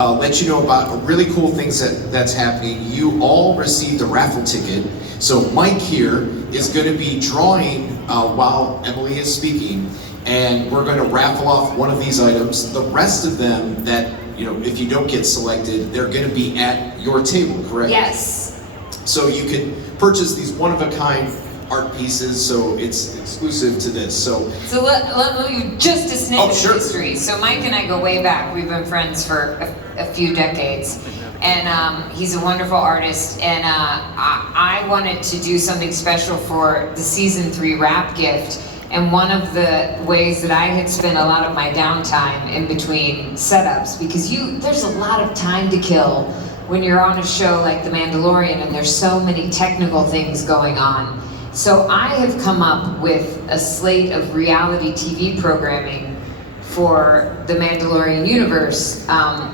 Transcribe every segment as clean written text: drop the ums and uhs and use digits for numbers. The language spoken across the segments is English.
let you know about really cool things that's happening. You all received a raffle ticket. So Mike here is going to be drawing while Emily is speaking, and we're going to raffle off one of these items. The rest of them that, if you don't get selected, they're going to be at your table, correct? Yes. So you can purchase these one-of-a-kind art pieces, so it's exclusive to this. So let me just a snippet of sure. history. So Mike and I go way back. We've been friends for a few decades, and he's a wonderful artist. And I wanted to do something special for the season 3 wrap gift. And one of the ways that I had spent a lot of my downtime in between setups, because there's a lot of time to kill when you're on a show like The Mandalorian, and there's so many technical things going on. So I have come up with a slate of reality TV programming for the Mandalorian universe,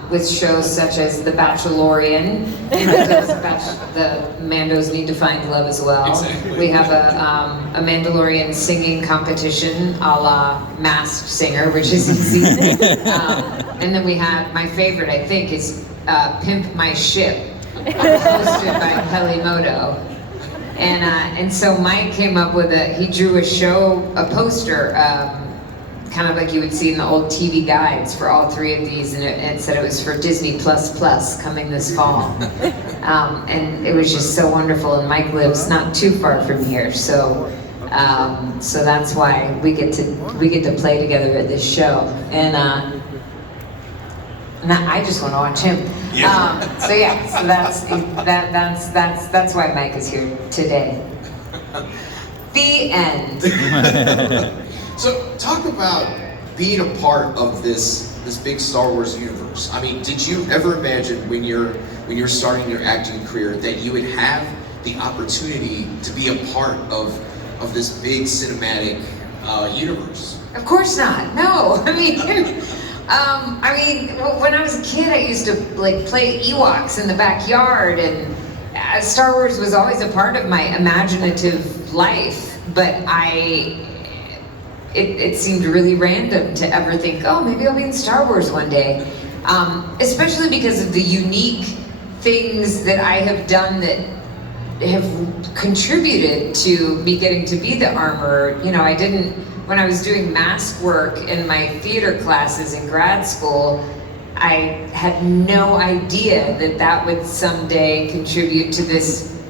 with shows such as The Bachelorian, the Mandos need to find love as well. Exactly. We have a Mandalorian singing competition a la Masked Singer, which is easy. And then we have, my favorite I think is Pimp My Ship, hosted by Pelimoto. And so Mike came up with he drew a poster, kind of like you would see in the old TV guides for all 3 of these, and it said it was for Disney Plus coming this fall. And it was just so wonderful, and Mike lives not too far from here, so that's why we get to play together at this show. And I just want to watch him. Yeah. So that's why Mike is here today. The end. So talk about being a part of this big Star Wars universe. I mean, did you ever imagine when you're starting your acting career that you would have the opportunity to be a part of this big cinematic universe? Of course not. No. I mean, when I was a kid, I used to play Ewoks in the backyard, and Star Wars was always a part of my imaginative life. But it seemed really random to ever think, oh, maybe I'll be in Star Wars one day. Especially because of the unique things that I have done that have contributed to me getting to be the armorer. When I was doing mask work in my theater classes in grad school, I had no idea that would someday contribute to this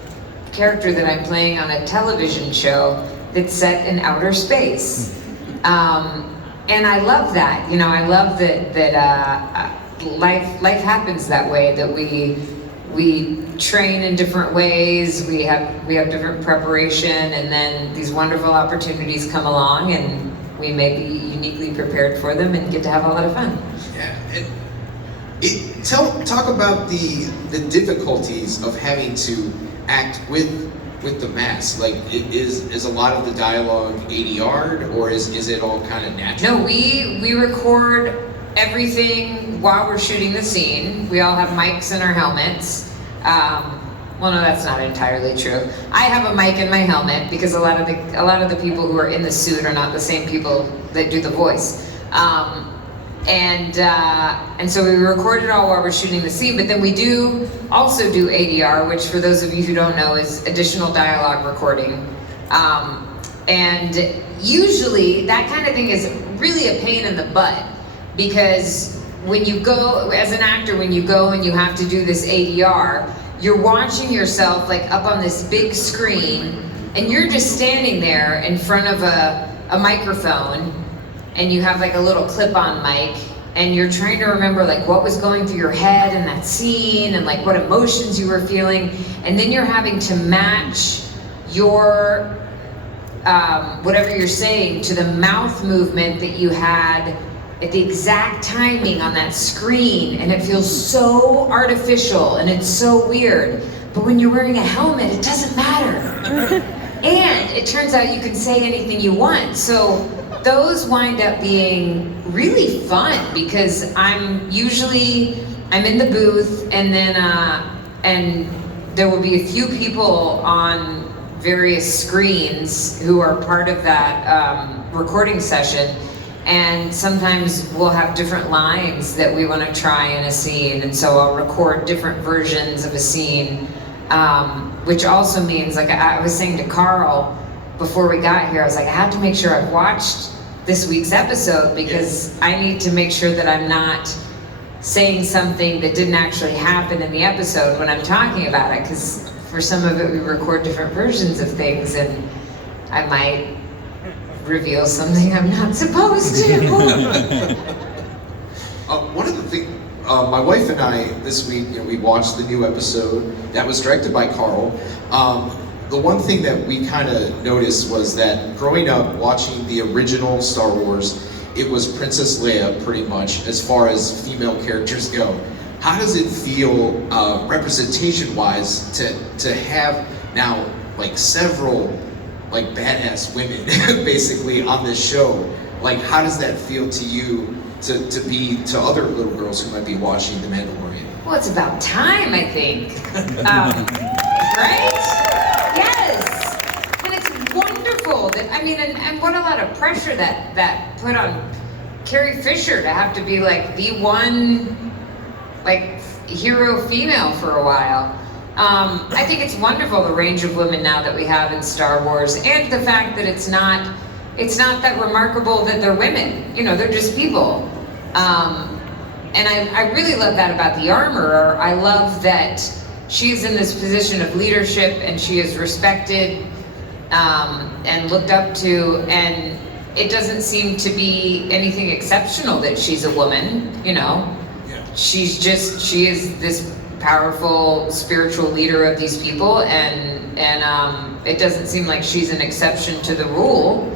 character that I'm playing on a television show that's set in outer space. And I love that. I love that life happens that way, that we train in different ways, we have different preparation, and then these wonderful opportunities come along, and we may be uniquely prepared for them and get to have a lot of fun. Yeah. Talk about the difficulties of having to act with the mask. Like, is a lot of the dialogue ADR'd, or is it all kind of natural? No, we record everything while we're shooting the scene. We all have mics in our helmets. Well, no, that's not entirely true. I have a mic in my helmet because a lot of the people who are in the suit are not the same people that do the voice. And so we record it all while we're shooting the scene, but then we do also do ADR, which for those of you who don't know is additional dialogue recording. And usually that kind of thing is really a pain in the butt, because when you go, as an actor, when you go and you have to do this ADR, you're watching yourself up on this big screen, and you're just standing there in front of a microphone, and you have a little clip-on mic, and you're trying to remember what was going through your head in that scene, and what emotions you were feeling, and then you're having to match your whatever you're saying to the mouth movement that you had at the exact timing on that screen, and it feels so artificial and it's so weird. But when you're wearing a helmet, it doesn't matter. And it turns out you can say anything you want. So those wind up being really fun, because I'm in the booth, and then and there will be a few people on various screens who are part of that recording session. And sometimes we'll have different lines that we want to try in a scene, and so I'll record different versions of a scene, which also means, like I was saying to Carl before we got here, I was like, I have to make sure I've watched this week's episode, because I need to make sure that I'm not saying something that didn't actually happen in the episode when I'm talking about it, because for some of it we record different versions of things, and I might reveal something I'm not supposed to. One of the things, my wife and I this week, we watched the new episode that was directed by Carl. The one thing that we kind of noticed was that growing up watching the original Star Wars, it was Princess Leia pretty much as far as female characters go. How does it feel representation-wise to have now like several like badass women basically on this show? Like, how does that feel to you to be to other little girls who might be watching The Mandalorian? Well, it's about time, I think. Right? Yes. And it's wonderful that, I mean, and what a lot of pressure that put on Carrie Fisher to have to be like the one like hero female for a while. I think it's wonderful, the range of women now that we have in Star Wars, and the fact that it's not that remarkable that they're women. You know, they're just people. And I really love that about the Armorer. I love that she's in this position of leadership, and she is respected and looked up to, and it doesn't seem to be anything exceptional that she's a woman, you know. Yeah. She is this powerful spiritual leader of these people, and it doesn't seem like she's an exception to the rule,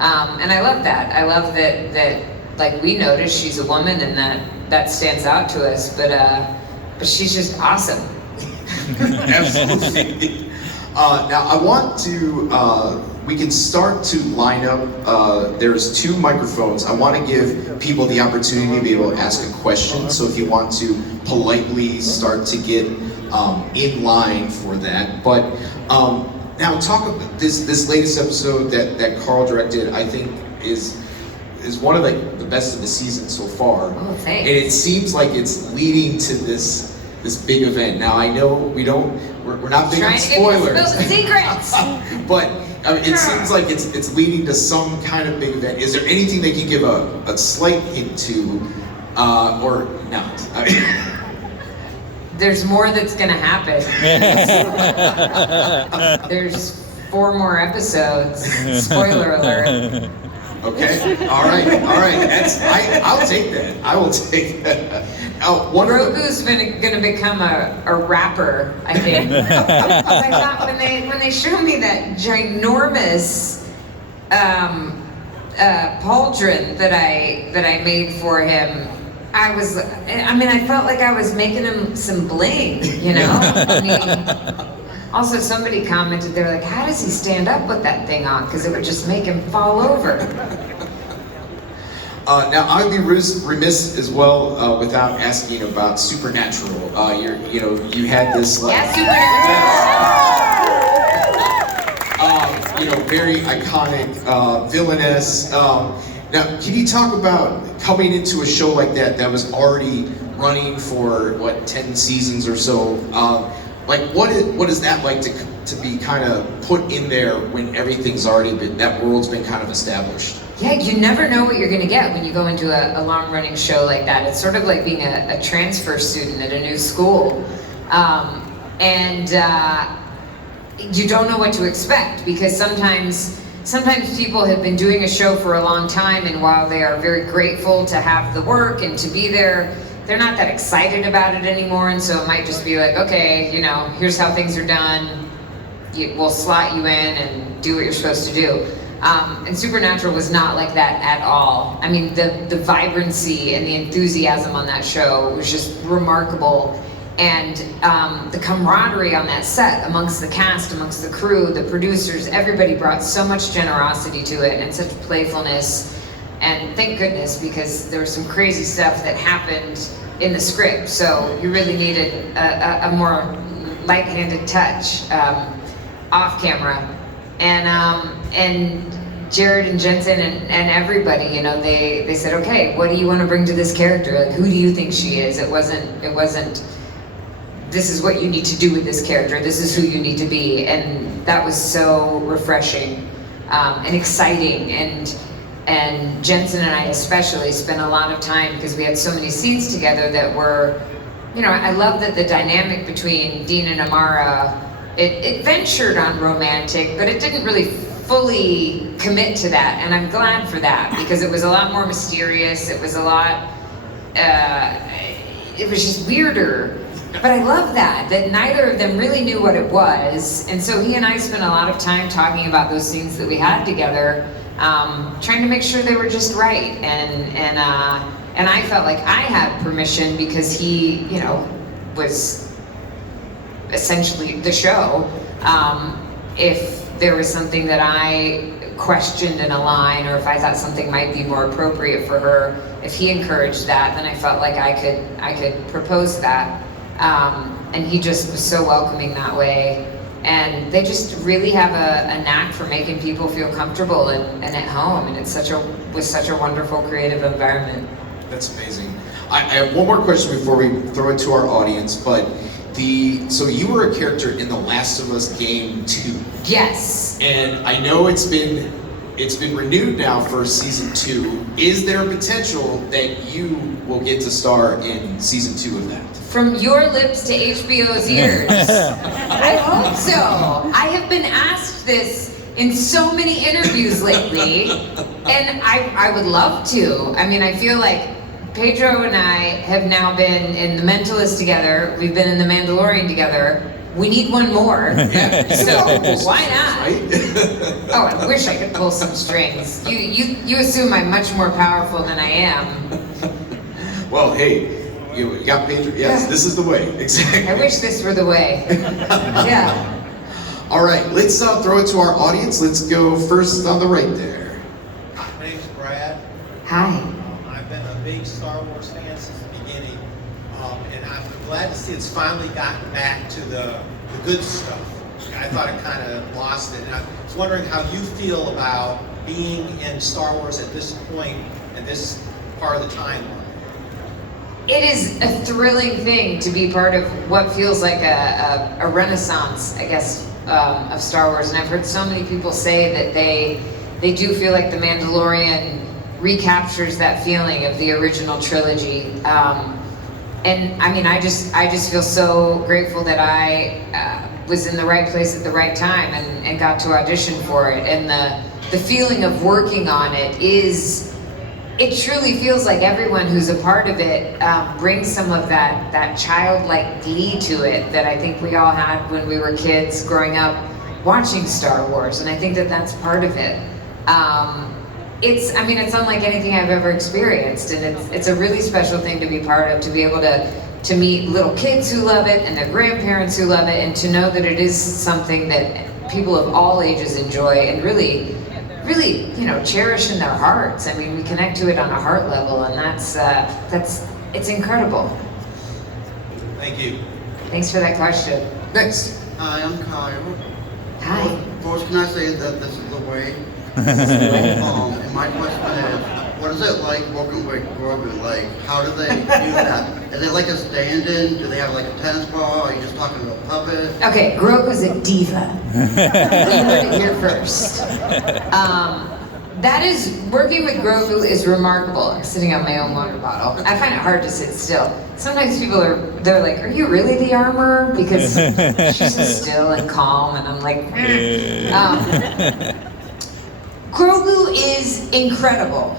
and I love that. I love that like we notice she's a woman, and that stands out to us, but she's just awesome. Absolutely. Now I want to we can start to line up. There's 2 microphones. I want to give people the opportunity to be able to ask a question. So if you want to politely start to get in line for that. But now talk about this latest episode that Carl directed. I think is one of the best of the season so far. Oh, thanks. And it seems like it's leading to this big event. Now I know we're not big on spoilers. Trying to spill the secrets. But I mean, it seems like it's leading to some kind of big event. Is there anything they can give a slight hint to, or not? I mean, there's more that's gonna happen. There's 4 more episodes. Spoiler alert. Okay. All right. I'll take that. I will take that. Grogu's gonna become a rapper, I think. I thought when they showed me that ginormous pauldron that I made for him, I felt like I was making him some bling, you know? I mean, also, somebody commented, they're like, how does he stand up with that thing on? Because it would just make him fall over. Now, I would be remiss as well without asking about Supernatural. You had this like... Yeah, Supernatural! Very iconic villainess. Now, can you talk about coming into a show like that was already running for, 10 seasons or so? What is that like to be kind of put in there when everything's already that world's been kind of established? Yeah, you never know what you're going to get when you go into a long-running show like that. It's sort of like being a transfer student at a new school. And you don't know what to expect, because sometimes people have been doing a show for a long time, and while they are very grateful to have the work and to be there, they're not that excited about it anymore, and so it might just be like, okay, here's how things are done. We'll slot you in and do what you're supposed to do. And Supernatural was not like that at all. I mean, the vibrancy and the enthusiasm on that show was just remarkable. And the camaraderie on that set, amongst the cast, amongst the crew, the producers, everybody brought so much generosity to it and such playfulness. And thank goodness, because there was some crazy stuff that happened in the script. So you really needed a more light-handed touch off camera. And Jared and Jensen and everybody, you know, they said, okay, what do you want to bring to this character? Like, who do you think she is? It wasn't, this is what you need to do with this character. This is who you need to be. And that was so refreshing and exciting. And Jensen and I especially spent a lot of time, because we had so many scenes together that were, you know, I love that the dynamic between Dean and Amara, it ventured on romantic, but it didn't really fully commit to that. And I'm glad for that, because it was a lot more mysterious. It was a lot, it was just weirder. But I love that neither of them really knew what it was. And so he and I spent a lot of time talking about those scenes that we had together, trying to make sure they were just right. And I felt like I had permission, because he, you know, was essentially the show. If there was something that I questioned in a line, or if I thought something might be more appropriate for her, if he encouraged that, then I felt like I could propose that. And he just was so welcoming that way. And they just really have a knack for making people feel comfortable and at home. And it's was such a wonderful creative environment. That's amazing. I have one more question before we throw it to our audience, but so you were a character in The Last of Us Game 2. Yes. And I know it's been renewed now for season 2. Is there a potential that you will get to star in season 2 of that? From your lips to HBO's ears. I hope so. I have been asked this in so many interviews lately, and I would love to. I mean, I feel like Pedro and I have now been in The Mentalist together. We've been in The Mandalorian together. We need one more. So why not? Right? Oh, I wish I could pull some strings. You assume I'm much more powerful than I am. Well, hey, you got Pedro. Yes, this is the way. Exactly. I wish this were the way. Yeah. All right, let's throw it to our audience. Let's go first on the right there. My name's Brad. Hi. I've been a big Star Wars fan since the beginning, and I'm glad to see it's finally gotten back to the good stuff. I thought it kind of lost it, and I was wondering how you feel about being in Star Wars at this point and this part of the timeline. It is a thrilling thing to be part of what feels like a renaissance, I guess, of Star Wars. And I've heard so many people say that they do feel like The Mandalorian recaptures that feeling of the original trilogy. And I mean, I just feel so grateful that I was in the right place at the right time and got to audition for it. And the feeling of working on it it truly feels like everyone who's a part of it brings some of that childlike glee to it that I think we all had when we were kids growing up watching Star Wars, and I think that that's part of it. It's unlike anything I've ever experienced, and it's a really special thing to be part of, to be able to meet little kids who love it and their grandparents who love it, and to know that it is something that people of all ages enjoy and really, you know, cherish in their hearts. I mean, we connect to it on a heart level, and it's incredible. Thank you. Thanks for that question. Next. Hi, I'm Kyle. Hi. First, can I say that this is the way? And my question is, what is it like working with Grogu? Like, how do they do that? Is it like a stand-in? Do they have like a tennis ball? Are you just talking to a puppet? Okay, Grogu's a diva. You heard it here first. That is, working with Grogu is remarkable. I'm sitting on my own water bottle. I find it hard to sit still. Sometimes people they're like, are you really the armorer? Because she's so still and calm, and I'm like, Grogu is incredible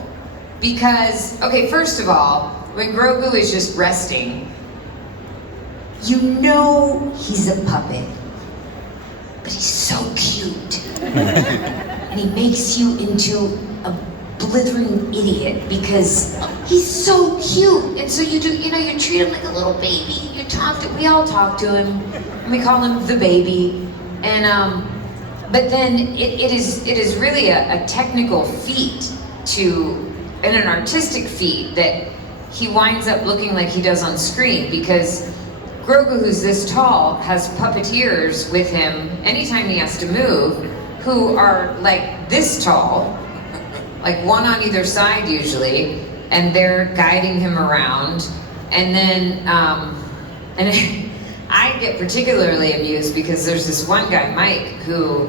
because, okay, first of all, when Grogu is just resting, you know he's a puppet, but he's so cute. And he makes you into a blithering idiot because he's so cute. And so you treat him like a little baby. We all talk to him, and we call him the baby. And but then it is really a technical feat and an artistic feat that he winds up looking like he does on screen, because Grogu, who's this tall, has puppeteers with him anytime he has to move, who are like this tall, like one on either side usually, and they're guiding him around. And then, I get particularly amused because there's this one guy, Mike, who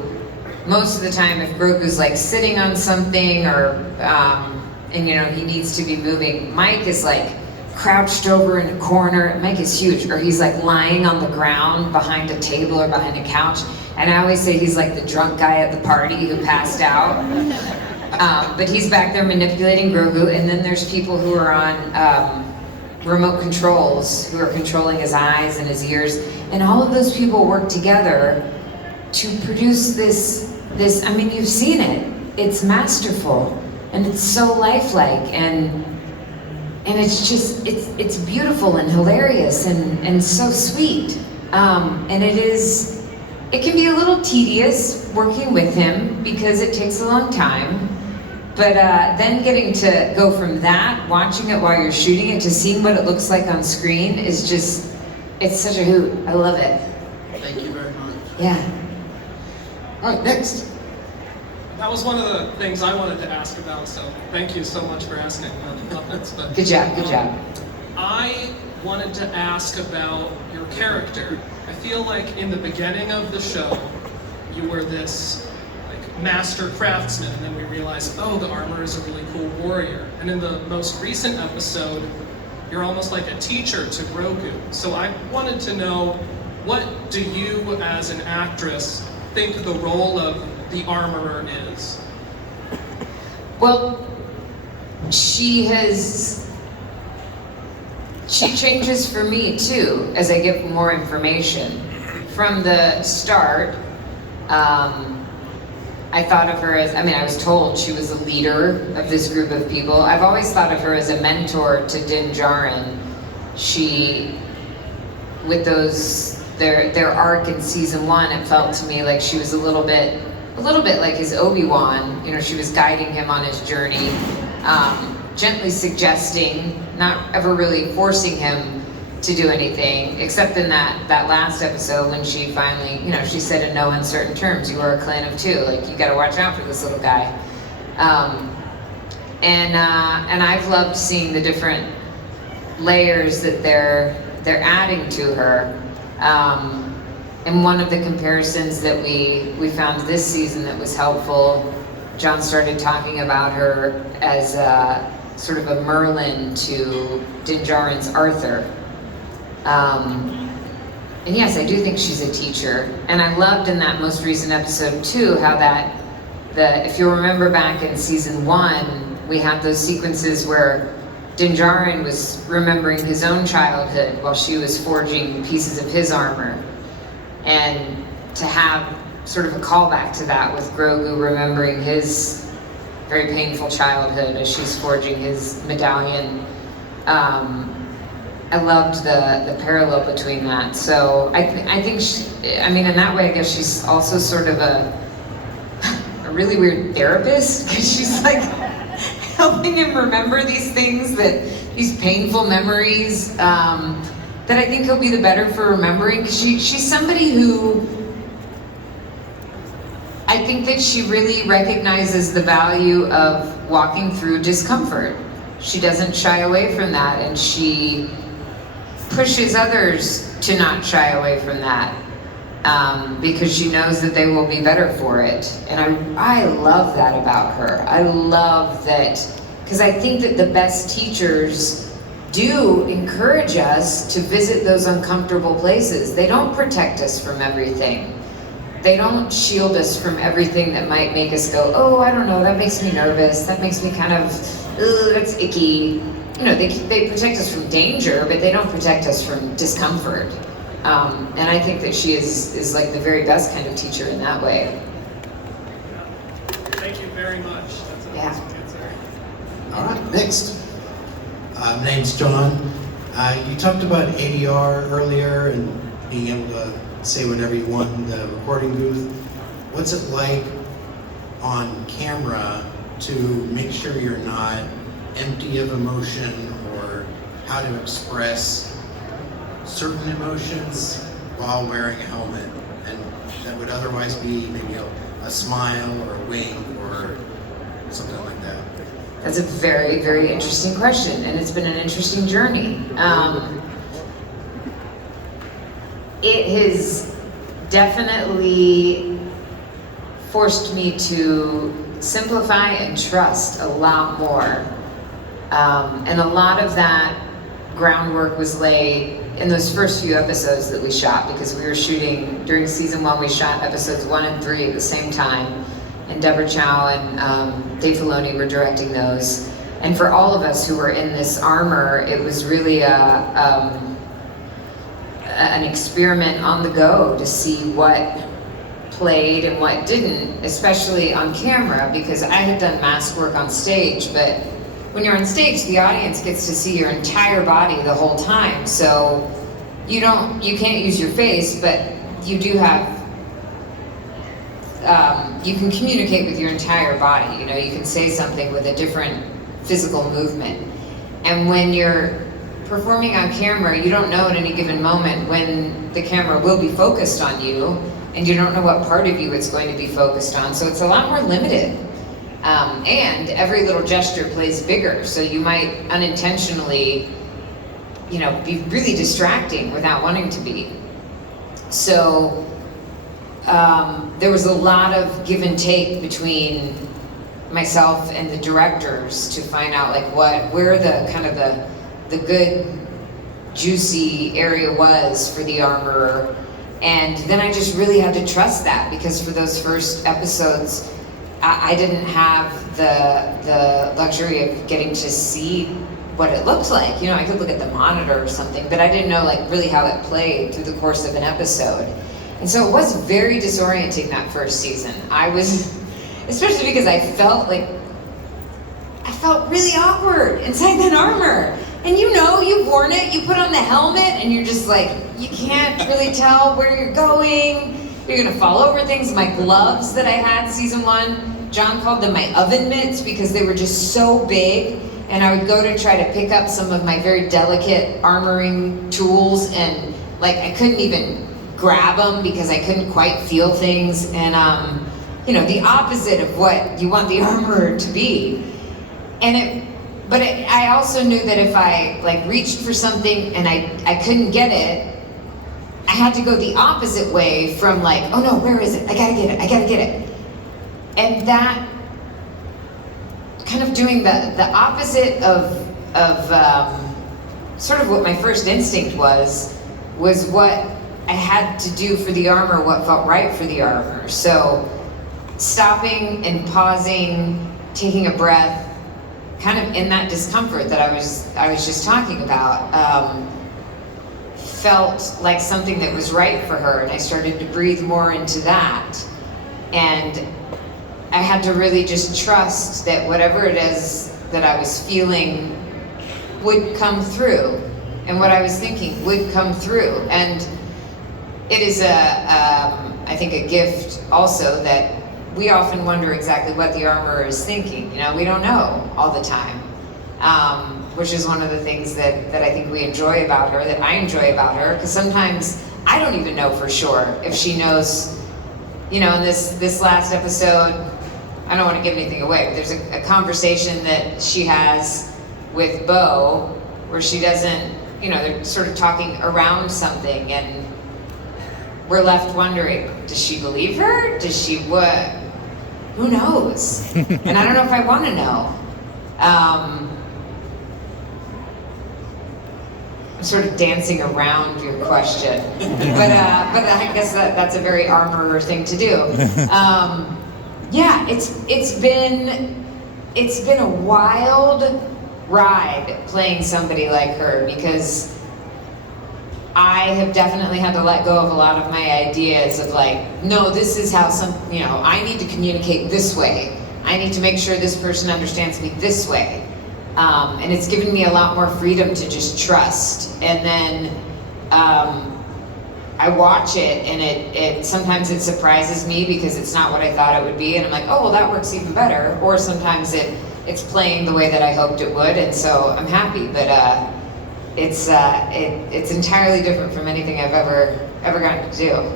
most of the time, if Grogu's like sitting on something or, and you know, he needs to be moving, Mike is like crouched over in a corner. Mike is huge, or he's like lying on the ground behind a table or behind a couch. And I always say he's like the drunk guy at the party who passed out. But he's back there manipulating Grogu, and then there's people who are on remote controls who are controlling his eyes and his ears, and all of those people work together to produce this, I mean, you've seen it. It's masterful, and it's so lifelike, and it's just, it's beautiful and hilarious and so sweet. And it can be a little tedious working with him because it takes a long time. But then getting to go from that, watching it while you're shooting it, to seeing what it looks like on screen is just, it's such a hoot. I love it. Thank you very much. Yeah. All right, next. That was one of the things I wanted to ask about, so thank you so much for asking. But, Good job, good job. I wanted to ask about your character. I feel like in the beginning of the show, you were this master craftsman, and then we realized, oh, the armor is a really cool warrior. And in the most recent episode, you're almost like a teacher to Grogu. So I wanted to know, what do you as an actress think the role of the armorer is? Well, she changes for me too as I get more information. From the start, I thought of her as, I mean, I was told she was a leader of this group of people. I've always thought of her as a mentor to Din Djarin. She, with their arc in season 1, it felt to me like she was a little bit like his Obi-Wan. You know, she was guiding him on his journey, gently suggesting, not ever really forcing him to do anything, except in that last episode when she finally, you know, she said in no uncertain terms, you are a clan of 2, like you gotta watch out for this little guy. And I've loved seeing the different layers that they're adding to her. And one of the comparisons that we found this season that was helpful, John started talking about her as sort of a Merlin to Din Djarin's Arthur. And yes, I do think she's a teacher. And I loved in that most recent episode too, how if you'll remember back in season 1, we had those sequences where Din Djarin was remembering his own childhood while she was forging pieces of his armor. And to have sort of a callback to that with Grogu remembering his very painful childhood as she's forging his medallion. I loved the parallel between that. So I think in that way, I guess she's also sort of a really weird therapist, because she's like helping him remember these things, these painful memories that I think he'll be the better for remembering. Because she's somebody who, I think that she really recognizes the value of walking through discomfort. She doesn't shy away from that, and she pushes others to not shy away from that, because she knows that they will be better for it. And I love that about her. I love that, because I think that the best teachers do encourage us to visit those uncomfortable places. They don't protect us from everything. They don't shield us from everything that might make us go, oh, I don't know, that makes me nervous, that makes me kind of, that's icky. You know, they protect us from danger, but they don't protect us from discomfort. And I think that she is like the very best kind of teacher in that way. Thank you very much. That's an awesome answer. All right, next. My name's John. You talked about ADR earlier and being able to say whatever you want in the recording booth. What's it like on camera to make sure you're not empty of emotion, or how to express certain emotions while wearing a helmet, and that would otherwise be maybe a smile or a wink or something like that? That's a very, very interesting question, and it's been an interesting journey. It has definitely forced me to simplify and trust a lot more. And a lot of that groundwork was laid in those first few episodes that we shot, because we were shooting, during season 1, we shot episodes 1 and 3 at the same time. And Deborah Chow and Dave Filoni were directing those. And for all of us who were in this armor, it was really an experiment on the go to see what played and what didn't, especially on camera, because I had done mask work on stage, but when you're on stage, the audience gets to see your entire body the whole time. So you can't use your face, but you do have, you can communicate with your entire body. You know, you can say something with a different physical movement. And when you're performing on camera, you don't know at any given moment when the camera will be focused on you, and you don't know what part of you it's going to be focused on. So it's a lot more limited. And every little gesture plays bigger, so you might unintentionally, you know, be really distracting without wanting to be. So there was a lot of give and take between myself and the directors to find out like where the kind of the good juicy area was for the armorer. And then I just really had to trust that, because for those first episodes I didn't have the luxury of getting to see what it looked like. You know, I could look at the monitor or something, but I didn't know like really how it played through the course of an episode. And so it was very disorienting that first season. I was, especially because I felt really awkward inside that armor. And you know, you've worn it, you put on the helmet, and you're just like, you can't really tell where you're going. You're gonna fall over things. My gloves that I had season 1, John called them my oven mitts because they were just so big. And I would go to try to pick up some of my very delicate armoring tools, and like I couldn't even grab them because I couldn't quite feel things. And you know, the opposite of what you want the armorer to be. But I also knew that if I like reached for something and I couldn't get it, I had to go the opposite way from like, oh no, where is it? I gotta get it. And that kind of doing the opposite of sort of what my first instinct was what I had to do for the armor, what felt right for the armor. So stopping and pausing, taking a breath, kind of in that discomfort that I was just talking about, felt like something that was right for her, and I started to breathe more into that. And I had to really just trust that whatever it is that I was feeling would come through, and what I was thinking would come through. And it is I think a gift also that we often wonder exactly what the armorer is thinking. You know, we don't know all the time, which is one of the things that I think we enjoy about her, that I enjoy about her, because sometimes I don't even know for sure if she knows. You know, in this last episode, I don't want to give anything away, but there's a conversation that she has with Bo where she doesn't, you know, they're sort of talking around something, and we're left wondering, does she believe her? Does she what? Who knows? And I don't know if I want to know. I'm sort of dancing around your question, but I guess that's a very armorer thing to do. Yeah, it's been a wild ride playing somebody like her, because I have definitely had to let go of a lot of my ideas of like, no, this is how I need to communicate this way. I need to make sure this person understands me this way. And it's given me a lot more freedom to just trust. And then I watch it, and it sometimes it surprises me because it's not what I thought it would be, and I'm like, oh well, that works even better. Or sometimes it's playing the way that I hoped it would, and so I'm happy. But it's entirely different from anything I've ever gotten to do.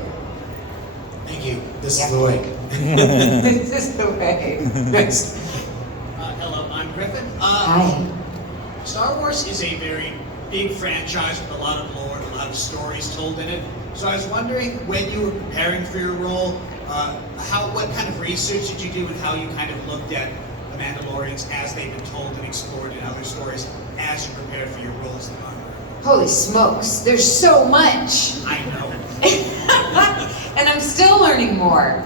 Thank you. This is the way. This is the way. Next. Hi. Star Wars is a very big franchise with a lot of lore and a lot of stories told in it. So I was wondering, when you were preparing for your role, what kind of research did you do and how you kind of looked at the Mandalorians as they've been told and explored in other stories as you prepared for your role as the Armor? Holy smokes, there's so much. I know. And I'm still learning more.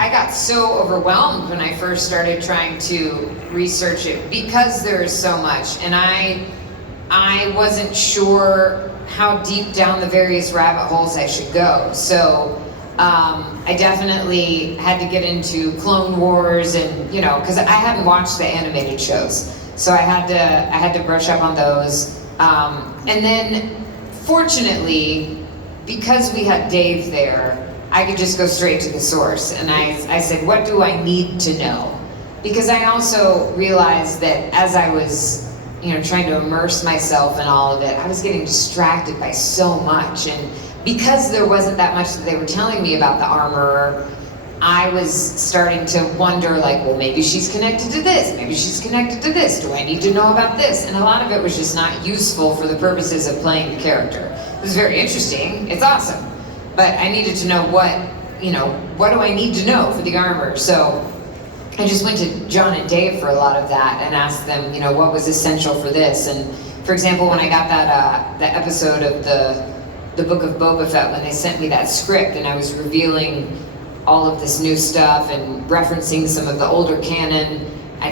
I got so overwhelmed when I first started trying to research it because there is so much, and I wasn't sure how deep down the various rabbit holes I should go. So I definitely had to get into Clone Wars, and because I hadn't watched the animated shows, so I had to brush up on those. And then, fortunately, because we had Dave there, I could just go straight to the source. And I said, what do I need to know? Because I also realized that as I was, trying to immerse myself in all of it, I was getting distracted by so much. And because there wasn't that much that they were telling me about the Armorer, I was starting to wonder, like, well, maybe she's connected to this, maybe she's connected to this, do I need to know about this? And a lot of it was just not useful for the purposes of playing the character. It was very interesting, it's awesome, but I needed to know what do I need to know for the Armor? So I just went to John and Dave for a lot of that and asked them, what was essential for this. And for example, when I got that episode of the Book of Boba Fett, when they sent me that script and I was revealing all of this new stuff and referencing some of the older canon, I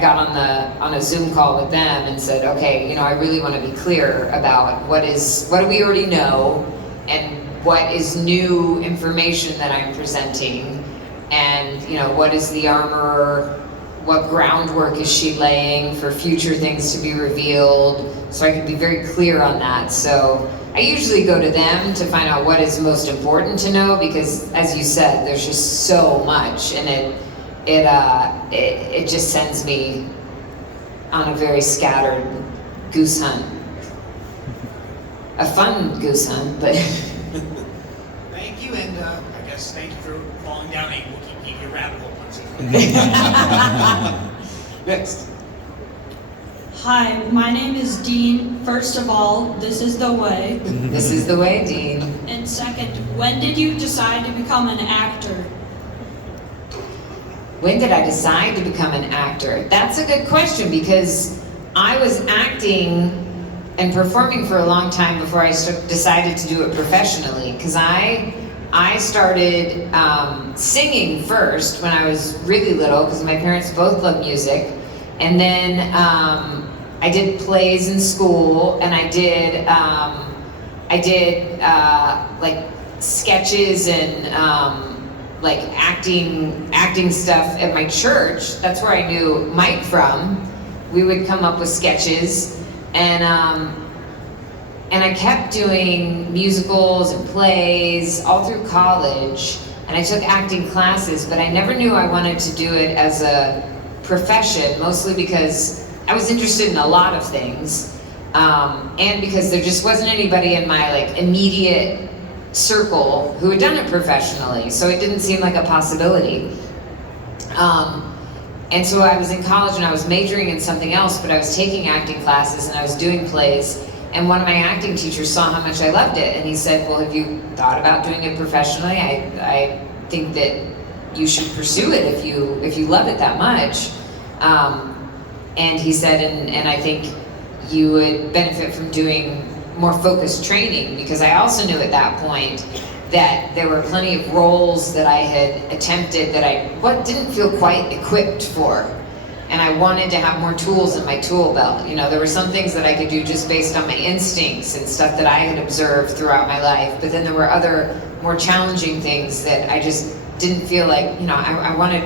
got on a Zoom call with them and said, okay, I really want to be clear about what do we already know and what is new information that I'm presenting, and what is the Armorer, what groundwork is she laying for future things to be revealed, so I could be very clear on that. So I usually go to them to find out what is most important to know, because as you said, there's just so much, and it just sends me on a very scattered goose hunt. A fun goose hunt, but Thank you, and I guess thank you for falling down a Wikipedia rabbit hole. Next. Hi, my name is Dean. First of all, this is the way. this is the way, Dean. And second, when did you decide to become an actor? When did I decide to become an actor? That's a good question, because I was acting and performing for a long time before I decided to do it professionally, because I started singing first when I was really little, because my parents both love music, and then I did plays in school, and I did like sketches and like acting stuff at my church. That's where I knew Mike from. We would come up with sketches, and I kept doing musicals and plays all through college, and I took acting classes, but I never knew I wanted to do it as a profession, mostly because I was interested in a lot of things, and because there just wasn't anybody in my immediate circle who had done it professionally, so it didn't seem like a possibility. And so I was in college and I was majoring in something else, but I was taking acting classes and I was doing plays, and one of my acting teachers saw how much I loved it, and he said, well, have you thought about doing it professionally? I think that you should pursue it if you love it that much. And he said, and I think you would benefit from doing more focused training, because I also knew at that point that there were plenty of roles that I had attempted that I didn't feel quite equipped for. And I wanted to have more tools in my tool belt. There were some things that I could do just based on my instincts and stuff that I had observed throughout my life, but then there were other more challenging things that I just didn't feel like, I wanted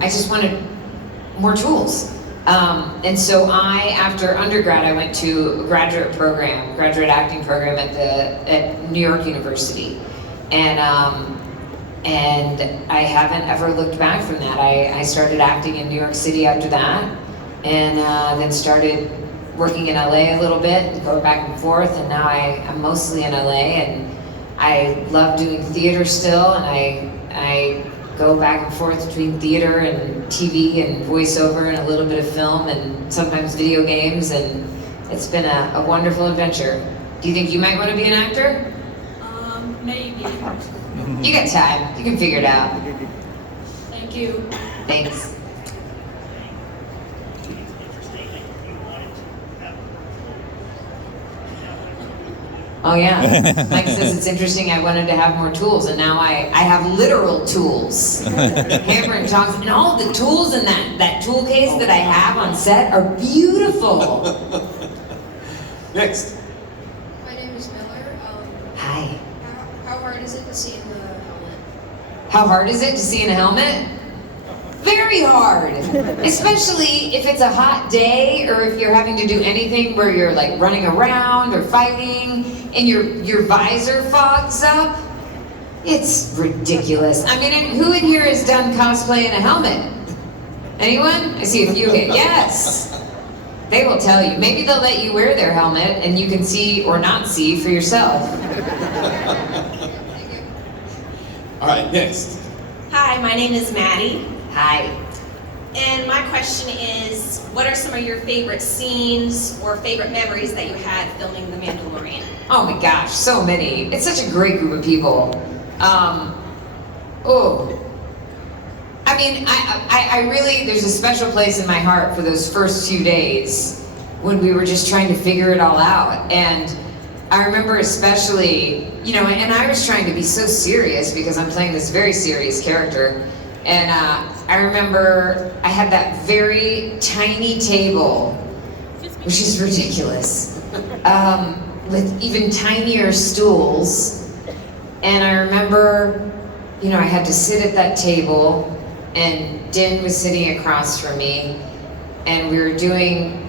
I just wanted more tools. And so after undergrad, I went to a graduate acting program at New York University. And I haven't ever looked back from that. I started acting in New York City after that, and then started working in LA a little bit, and going back and forth, and now I'm mostly in LA, and I love doing theater still, and I go back and forth between theater and TV and voiceover and a little bit of film and sometimes video games, and it's been a wonderful adventure. Do you think you might want to be an actor? Maybe. You got time. You can figure it out. Thank you. Thanks. Oh yeah, Mike says it's interesting. I wanted to have more tools, and now I have literal tools. Hammer and tongs, and all the tools in that tool case that I have on set are beautiful. Next. My name is Miller. Hi. How hard is it to see in the helmet? How hard is it to see in a helmet? Very hard, especially if it's a hot day or if you're having to do anything where you're like running around or fighting and your visor fogs up. It's ridiculous. I mean, who in here has done cosplay in a helmet? Anyone? I see a few here. Yes. They will tell you. Maybe they'll let you wear their helmet and you can see or not see for yourself. All right, next. Hi, my name is Maddie, Hi. and my question is, what are some of your favorite scenes or favorite memories that you had filming The Mandalorian? Oh my gosh, so many. It's such a great group of people. I mean, I really, there's a special place in my heart for those first few days when we were just trying to figure it all out. And I remember especially, you know, and I was trying to be so serious because I'm playing this very serious character. And I remember I had that very tiny table, which is ridiculous, with even tinier stools. And I remember, you know, I had to sit at that table, and Din was sitting across from me, and we were doing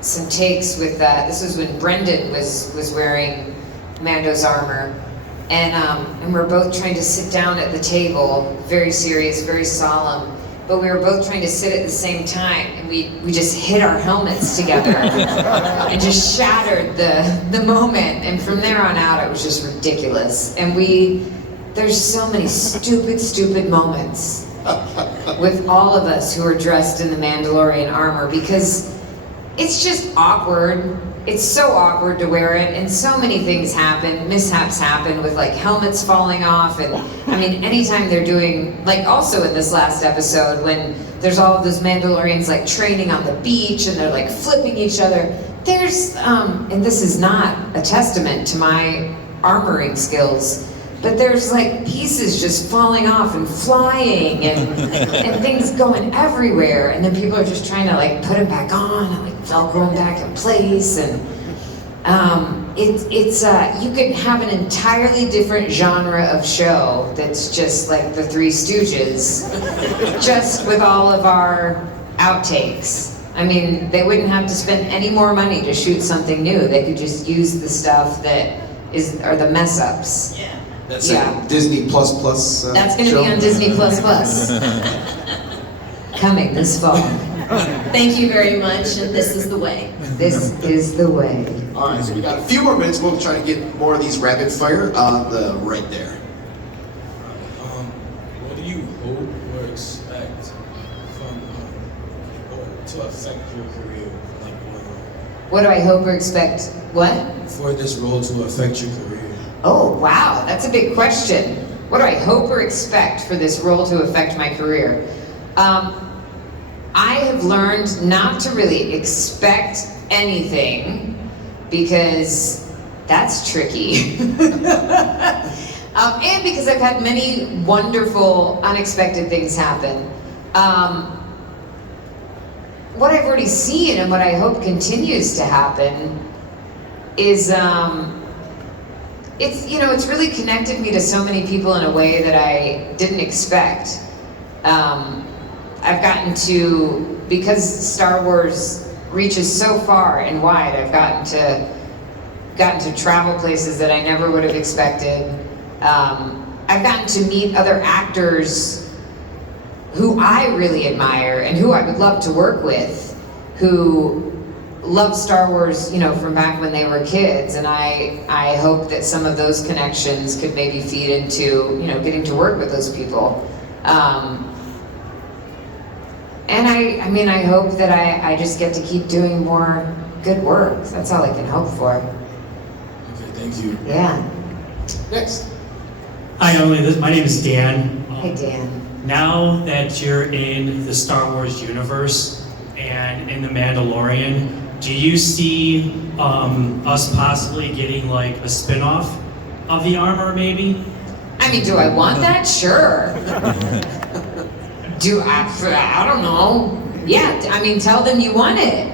some takes with this was when Brendan was wearing Mando's armor, and we're both trying to sit down at the table, very serious, very solemn, but we were both trying to sit at the same time, and we just hit our helmets together and just shattered the moment, and from there on out it was just ridiculous. And there's so many stupid moments with all of us who are dressed in the Mandalorian armor, because it's just awkward. It's so awkward to wear it, and so many things happen, mishaps happen with like helmets falling off, and I mean, anytime they're doing, like also in this last episode when there's all of those Mandalorians like training on the beach and they're like flipping each other, there's, and this is not a testament to my armoring skills, but there's like pieces just falling off and flying and things going everywhere, and then people are just trying to like put them back on and like Velcro them back in place, and you could have an entirely different genre of show that's just like the Three Stooges, just with all of our outtakes. I mean, they wouldn't have to spend any more money to shoot something new. They could just use the stuff that are the mess ups. Yeah. That's Yeah. a Disney Plus Plus That's going to show. be on Disney Plus Plus. Coming this fall. Thank you very much, and this is the way. This is the way. All right, so we got a few more minutes. We'll try to get more of these rapid fire on the right there. What do you hope or expect from or to affect your career? Like, What do I hope or expect? What? for this role to affect your career? Oh, wow, that's a big question. What do I hope or expect for this role to affect my career? I have learned not to really expect anything, because that's tricky. And because I've had many wonderful, unexpected things happen. What I've already seen and what I hope continues to happen is, it's really connected me to so many people in a way that I didn't expect. I've gotten to, because Star Wars reaches so far and wide, I've gotten to travel places that I never would have expected. I've gotten to meet other actors who I really admire and who I would love to work with, who love Star Wars, you know, from back when they were kids, and I hope that some of those connections could maybe feed into, you know, getting to work with those people. And I mean, I hope that I just get to keep doing more good work. That's all I can hope for. Okay, thank you. Yeah. Next. Hi, Emily. My name is Dan. Hey, Dan. Now that you're in the Star Wars universe and in the Mandalorian, do you see us possibly getting like a spin-off of the armor, maybe? I mean, do I want that? Sure. I don't know. Yeah, I mean, tell them you want it.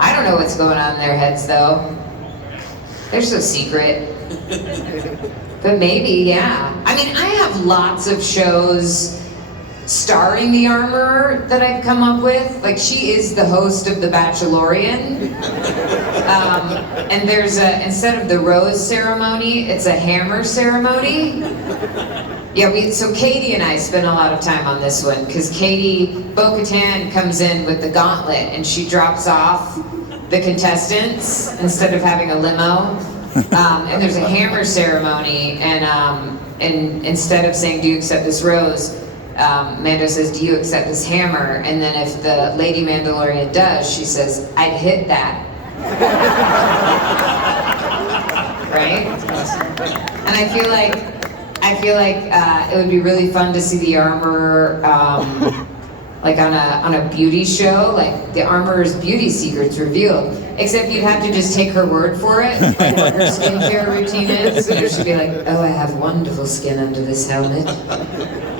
I don't know what's going on in their heads, though. They're so secret. But maybe, yeah. I mean, I have lots of shows starring the armorer that I've come up with. Like, she is the host of The Bachelorian. And there's instead of the rose ceremony, it's a hammer ceremony. Yeah, so Katie and I spent a lot of time on this one, because Bo-Katan comes in with the gauntlet, and she drops off the contestants instead of having a limo. And there's a hammer ceremony, and instead of saying, "Do you accept this rose?" Mando says, "Do you accept this hammer?" And then if the Lady Mandalorian does, she says, "I'd hit that." Right? And I feel like it would be really fun to see the armor like on a beauty show, like the armorer's beauty secrets revealed. Except you'd have to just take her word for it, like what her skincare routine is. So she'd be like, "Oh, I have wonderful skin under this helmet.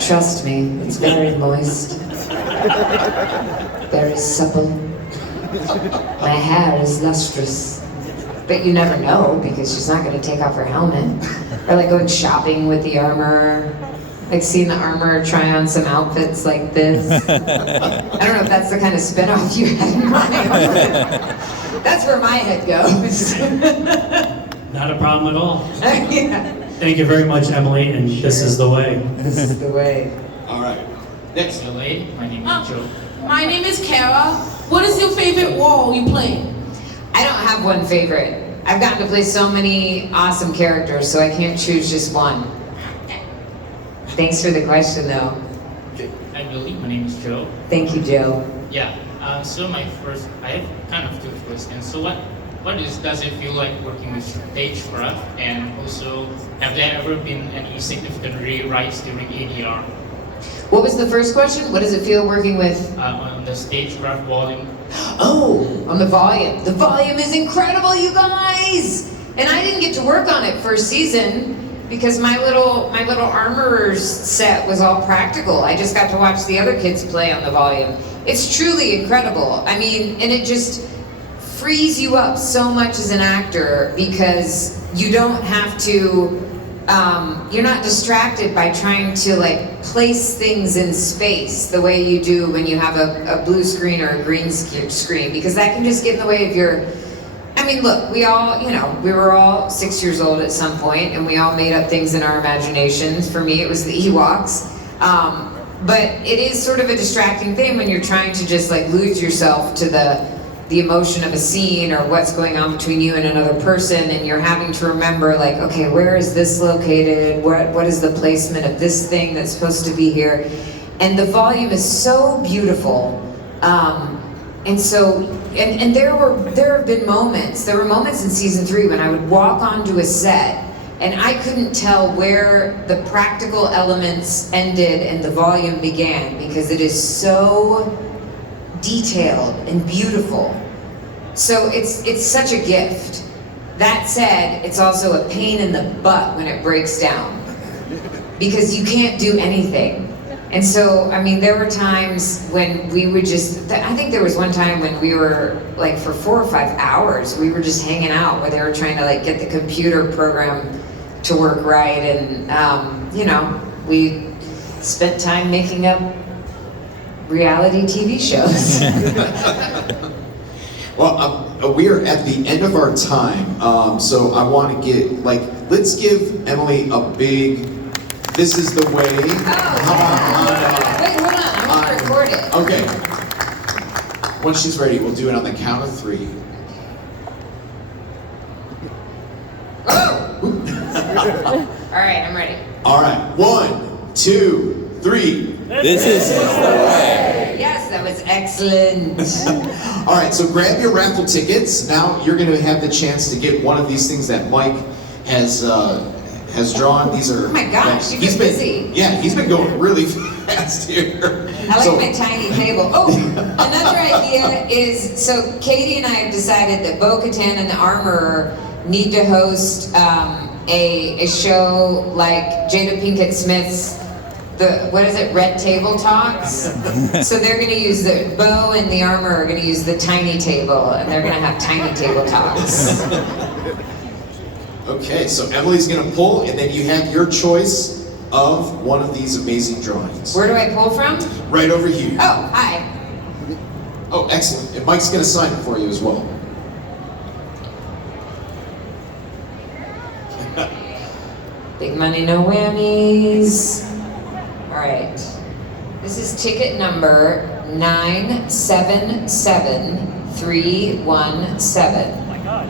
Trust me, it's very moist, very supple. My hair is lustrous." But you never know, because she's not going to take off her helmet. Or like going shopping with the armor, like seeing the armor try on some outfits like this. I don't know if that's the kind of spin-off you had in mind. That's where my head goes. Not a problem at all. Yeah. Thank you very much, Emily, and this is the way. This is the way. All right. Next. Hello, my name is Joe. My name is Kara. What is your favorite role you play? I don't have one favorite. I've gotten to play so many awesome characters, so I can't choose just one. Thanks for the question, though. Hi, Billy. My name is Joe. Thank you, Joe. Yeah. So I have kind of two questions. So does it feel like working with stagecraft? And also, have there ever been any significant rewrites during ADR? What was the first question? What does it feel working with? On the stagecraft volume. Oh, on the volume. The volume is incredible, you guys! And I didn't get to work on it first season because my little armorer's set was all practical. I just got to watch the other kids play on the volume. It's truly incredible. I mean, and it just frees you up so much as an actor, because you don't have to, you're not distracted by trying to like place things in space the way you do when you have a blue screen or a green screen, because that can just get in the way of your, I mean, look, we all, you know, we were all 6 years old at some point, and we all made up things in our imaginations. For me, it was the Ewoks. But it is sort of a distracting thing when you're trying to just like lose yourself to the emotion of a scene or what's going on between you and another person, and you're having to remember like, okay, where is this located? What is the placement of this thing that's supposed to be here? And the volume is so beautiful. And so, and there have been moments, there were moments in season 3 when I would walk onto a set and I couldn't tell where the practical elements ended and the volume began, because it is so detailed and beautiful. So it's such a gift. That said, it's also a pain in the butt when it breaks down, because you can't do anything. And so, I mean, there were times when we would just, I think there was one time when we were like for 4 or 5 hours, we were just hanging out where they were trying to like get the computer program to work right. And, you know, we spent time making up reality TV shows. Well, we are at the end of our time, so I want to get, like, let's give Emily a big, this is the way. Oh, wait, hold on, I want to record it. Okay. Once she's ready, we'll do it on the count of 3. All right, I'm ready. All right, 1, 2, 3. This is the way. Yes, that was excellent. All right, so grab your raffle tickets. Now you're going to have the chance to get one of these things that Mike has drawn. These are. Oh my gosh, you've he's been busy. Yeah, he's been going really fast here. I like my tiny table. Oh, another idea is, so Katie and I have decided that Bo-Katan and the Armorer need to host a show like Jada Pinkett Smith's, Red Table Talks? So they're gonna use Bo and the Armorer are gonna use the tiny table, and they're gonna have tiny table talks. Okay, so Emily's going to pull, and then you have your choice of one of these amazing drawings. Where do I pull from? Right over here. Oh, hi. Oh, excellent. And Mike's going to sign it for you as well. Big money, no whammies. All right. This is ticket number 977317. Oh my God,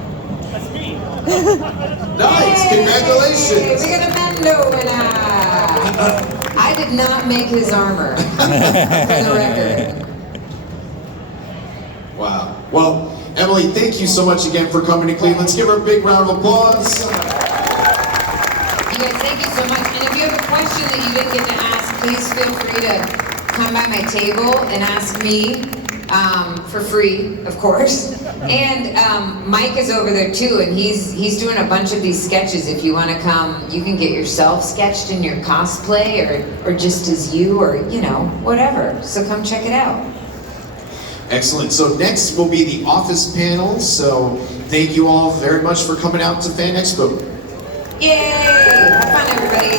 that's me. Nice, congratulations. We got a Mando winner. I did not make his armor, for the record. Wow. Well, Emily, thank you so much again for coming to Cleveland. Let's give her a big round of applause. You guys, thank you so much. And if you have a question that you didn't get to ask, please feel free to come by my table and ask me for free, of course. And Mike is over there too, and he's doing a bunch of these sketches. If you want to come, you can get yourself sketched in your cosplay, or just as you, or whatever. So come check it out. Excellent. So next will be the office panel. So thank you all very much for coming out to Fan Expo. Yay! Have fun, everybody.